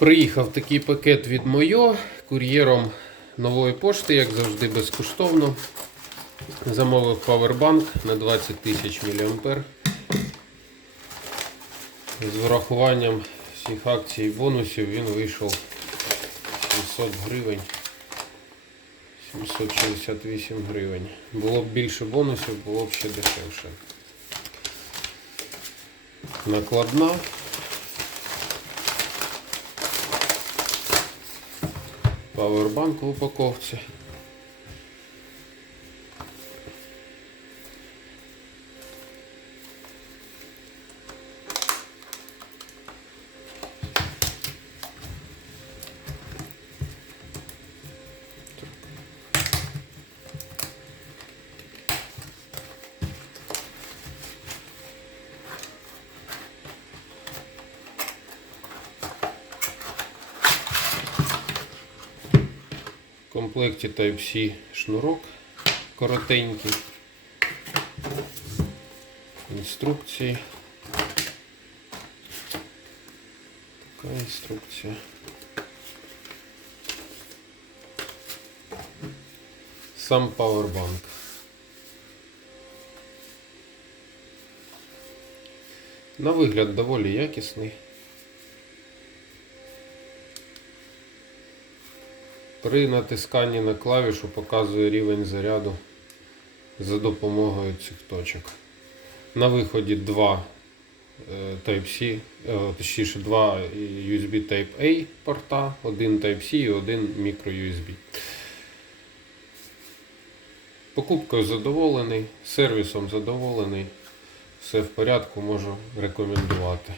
Приїхав такий пакет від Мойо кур'єром нової пошти, як завжди, безкоштовно. Замовив павербанк на 20 тисяч мА. З врахуванням всіх акцій і бонусів він вийшов 700 гривень. 768 гривень. Було б більше бонусів, було б ще дешевше. Накладна. Павербанк в упаковці. Комплекті Type-C шнурок коротенький. Інструкції. Така інструкція. Сам павербанк. На вигляд доволі якісний. При натисканні на клавішу показує рівень заряду за допомогою цих точок. На виході два е, Type-C, е, точніше два USB Type-A порта, один Type-C і один micro-USB. Покупкою задоволений, сервісом задоволений, все в порядку, можу рекомендувати.